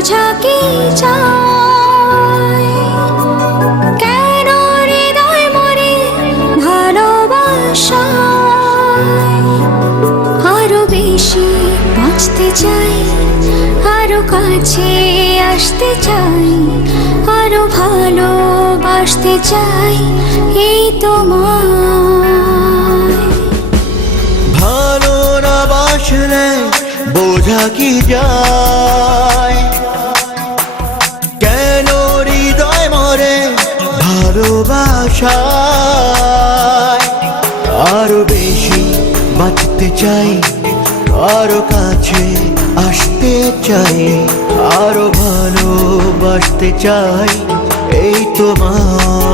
বোঝা কি যায়, কেন হৃদয় মরে ভালোবাসায়। আরো বেশি বাঁচতে চাই, আরো কাছে আসতে চাই, আরো ভালোবাসতে চাই এই তোমায়। ভালো না বাসলে বোঝা কি যায়, কেন হৃদয় মরে ভালোবাসায়। আরো বেশি বাঁচতে চাই, আরো কাছে আসতে চাই, আরো ভালোবাসতে চাই এই তোমার।